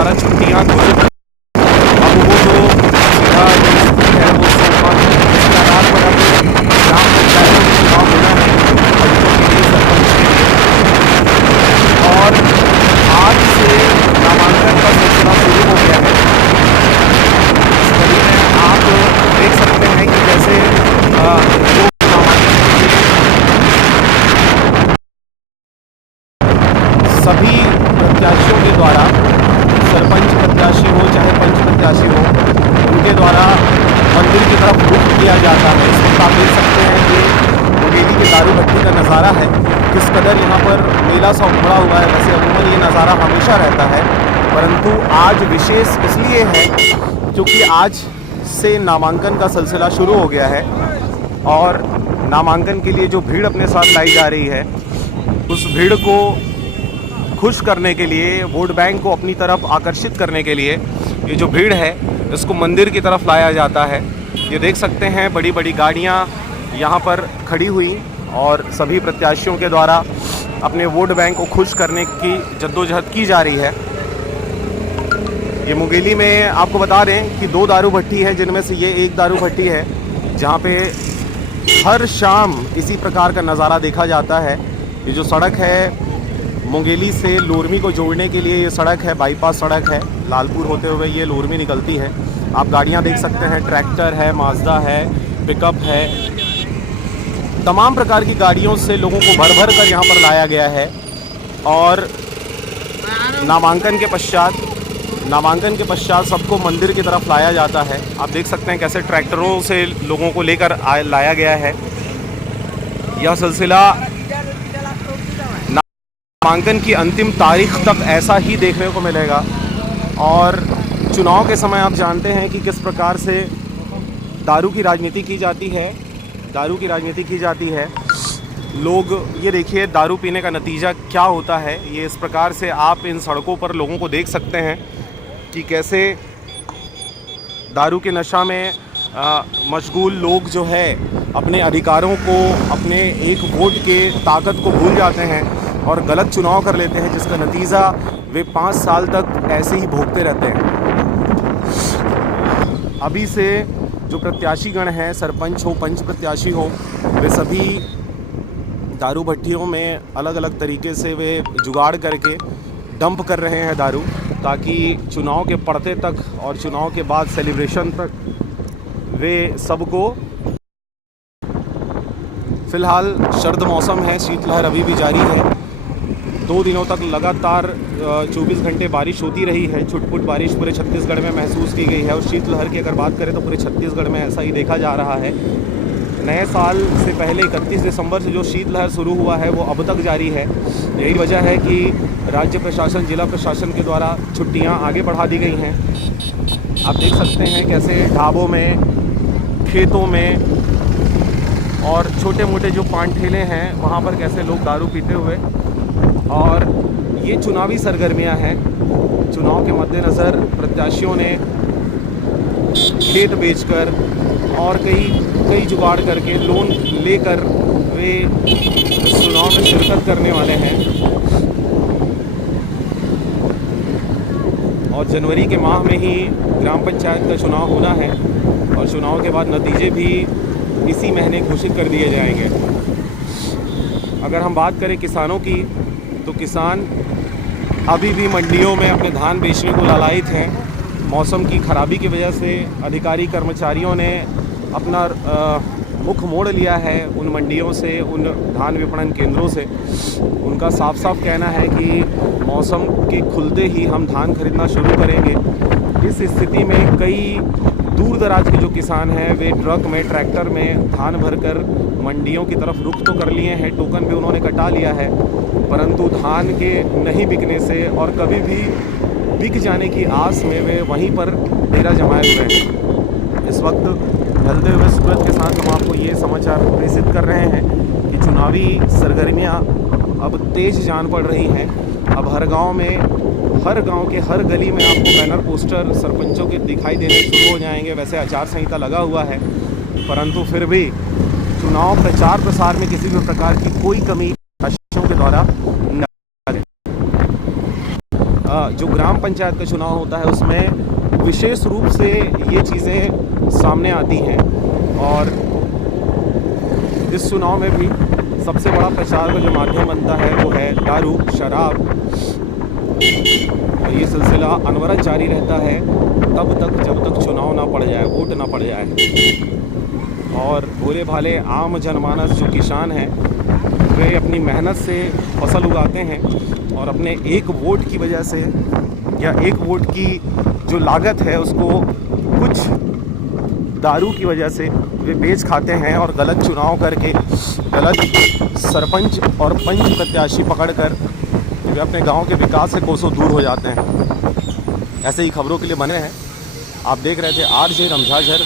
द्वारा छुट्टियां घोषित। अब वो जो सीधा है वो सोमवार पर अब ग्राम पंचायतों के चुनाव होना है पंचों के लिए, सरपंच के लिए। और आज से नामांकन का सिलसिला शुरू हो गया है। इस कड़ी में आप देख सकते हैं कि कैसे जो सभी प्रत्याशियों के द्वारा, सरपंच प्रत्याशी हो चाहे पंच प्रत्याशी हो, उनके द्वारा मंदिर की तरफ रुख किया जाता है। इस वक्त आप देख सकते हैं कि मुंगेली के दारू भट्टी का नज़ारा है, किस कदर यहाँ पर मेला सा उमड़ा हुआ है। वैसे अमूमन ये नज़ारा हमेशा रहता है, परंतु आज विशेष इसलिए है क्योंकि आज से नामांकन का सिलसिला शुरू हो गया है और नामांकन के लिए जो भीड़ अपने साथ लाई जा रही है, उस भीड़ को खुश करने के लिए, वोट बैंक को अपनी तरफ आकर्षित करने के लिए ये जो भीड़ है इसको मंदिर की तरफ लाया जाता है। ये देख सकते हैं बड़ी बड़ी गाड़ियाँ यहाँ पर खड़ी हुई और सभी प्रत्याशियों के द्वारा अपने वोट बैंक को खुश करने की जद्दोजहद की जा रही है। ये मुंगेली में आपको बता दें कि 2 दारू भट्टी है, जिनमें से ये एक दारू भट्टी है जहाँ पे हर शाम इसी प्रकार का नज़ारा देखा जाता है। ये जो सड़क है मुंगेली से लोरमी को जोड़ने के लिए, ये सड़क है बाईपास सड़क है, लालपुर होते हुए ये लोरमी निकलती है। आप गाड़ियाँ देख सकते हैं, ट्रैक्टर है, माजदा है, पिकअप है, तमाम प्रकार की गाड़ियों से लोगों को भर भर कर यहाँ पर लाया गया है। और नामांकन के पश्चात सबको मंदिर की तरफ लाया जाता है। आप देख सकते हैं कैसे ट्रैक्टरों से लोगों को लेकर लाया गया है। यह सिलसिला नामांकन की अंतिम तारीख तक ऐसा ही देखने को मिलेगा। और चुनाव के समय आप जानते हैं कि किस प्रकार से दारू की राजनीति की जाती है। लोग ये देखिए दारू पीने का नतीजा क्या होता है। ये इस प्रकार से आप इन सड़कों पर लोगों को देख सकते हैं कि कैसे दारू के नशा में मशगूल लोग जो है अपने अधिकारों को, अपने एक वोट के ताकत को भूल जाते हैं और गलत चुनाव कर लेते हैं, जिसका नतीजा वे 5 साल तक ऐसे ही भोगते रहते हैं। अभी से जो प्रत्याशीगण हैं, सरपंच हो, पंच प्रत्याशी हो, वे सभी दारू भट्टियों में अलग अलग तरीके से वे जुगाड़ करके डंप कर रहे हैं दारू, ताकि चुनाव के पड़ते तक और चुनाव के बाद सेलिब्रेशन तक वे सबको। फ़िलहाल सर्द मौसम है, शीतलहर अभी भी जारी है। 2 दिनों तक लगातार 24 घंटे बारिश होती रही है। छुटपुट बारिश पूरे छत्तीसगढ़ में महसूस की गई है। और शीतलहर की अगर बात करें तो पूरे छत्तीसगढ़ में ऐसा ही देखा जा रहा है। नए साल से पहले 31 दिसंबर से जो शीतलहर शुरू हुआ है वो अब तक जारी है। यही वजह है कि राज्य प्रशासन, जिला प्रशासन के द्वारा छुट्टियां आगे बढ़ा दी गई हैं। आप देख सकते हैं कैसे ढाबों में, खेतों में और छोटे मोटे जो पान ठेले हैं वहाँ पर कैसे लोग दारू पीते हुए। और ये चुनावी सरगर्मियां हैं। चुनाव के मद्देनज़र प्रत्याशियों ने खेत बेचकर और कई जुगाड़ करके लोन लेकर वे चुनाव में शिरकत करने वाले हैं। और जनवरी के माह में ही ग्राम पंचायत का चुनाव होना है और चुनाव के बाद नतीजे भी इसी महीने घोषित कर दिए जाएंगे। अगर हम बात करें किसानों की, तो किसान अभी भी मंडियों में अपने धान बेचने को लालायित हैं। मौसम की खराबी की वजह से अधिकारी कर्मचारियों ने अपना मुख मोड़ लिया है उन मंडियों से, उन धान विपणन केंद्रों से। उनका साफ साफ कहना है कि मौसम के खुलते ही हम धान खरीदना शुरू करेंगे। इस स्थिति में कई दूर दराज के जो किसान हैं वे ट्रक में, ट्रैक्टर में धान भरकर मंडियों की तरफ रुख तो कर लिए हैं, टोकन भी उन्होंने कटा लिया है, परंतु धान के नहीं बिकने से और कभी भी बिक जाने की आस में वे वहीं पर डेरा जमाए हुए हैं। इस वक्त ढलते हुए सूरज के साथ हम आपको ये समाचार प्रेषित कर रहे हैं कि चुनावी सरगर्मियां अब तेज़ जान पड़ रही हैं। अब हर गांव में, हर गांव के हर गली में आपको बैनर पोस्टर सरपंचों के दिखाई देने शुरू हो जाएंगे। वैसे आचार संहिता लगा हुआ है, परंतु फिर भी चुनाव प्रचार प्रसार में किसी भी प्रकार की कोई कमी प्रशासनों के द्वारा जो ग्राम पंचायत का चुनाव होता है उसमें विशेष रूप से ये चीज़ें सामने आती हैं। और इस चुनाव में भी सबसे बड़ा प्रचार का जो माध्यम बनता है वो है दारू, शराब। और ये सिलसिला अनवरत जारी रहता है तब तक जब तक चुनाव ना पड़ जाए, वोट ना पड़ जाए। और भोले भाले आम जनमानस जो किसान हैं वे अपनी मेहनत से फसल उगाते हैं और अपने एक वोट की वजह से या एक वोट की जो लागत है उसको कुछ दारू की वजह से वे बेच खाते हैं और गलत चुनाव करके गलत सरपंच और पंच प्रत्याशी पकड़कर वे अपने गांव के विकास से कोसों दूर हो जाते हैं। ऐसे ही खबरों के लिए बने हैं। आप देख रहे थे आरजे रमझाझर